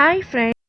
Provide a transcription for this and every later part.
Hi friends.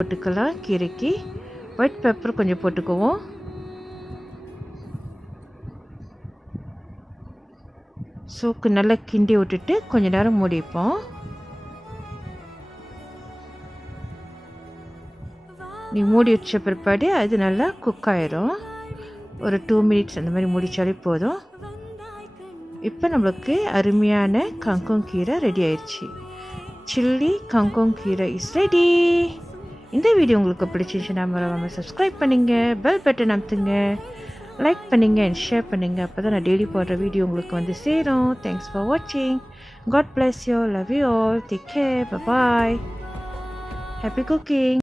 போட்டுக்கலாம். கீரைக்கு white pepper கொஞ்சம் போட்டுக்குவோம். சோக்கு நல்லா கிண்டி விட்டுட்டு கொஞ்ச நேரம் மூடிப்போம். நீ மூடி வச்ச பிற்பாடு அது நல்லா குக் ஆயிரும். ஒரு 2 மினிட்ஸ் அந்த மாதிரி முடிச்சாலே போதும். இப்போ நம்மளுக்கு அருமையான கங்கோங் கீரை ரெடி ஆயிடுச்சு. சில்லி கங்கோங் கீரை இஸ் ரெடி. இந்த வீடியோ உங்களுக்கு பிடிச்சிருந்துச்சுன்னா மறக்காம சப்ஸ்கிரைப் பண்ணுங்க, பெல் பட்டன் அமுத்துங்க, லைக் பண்ணுங்க அண்ட் ஷேர் பண்ணுங்க. அப்போ தான் நான் டெய்லி போடுற வீடியோ உங்களுக்கு வந்து சேரும். தேங்க்ஸ் ஃபார் வாட்சிங். God bless you. Love you all. Take care. Bye bye. Happy cooking.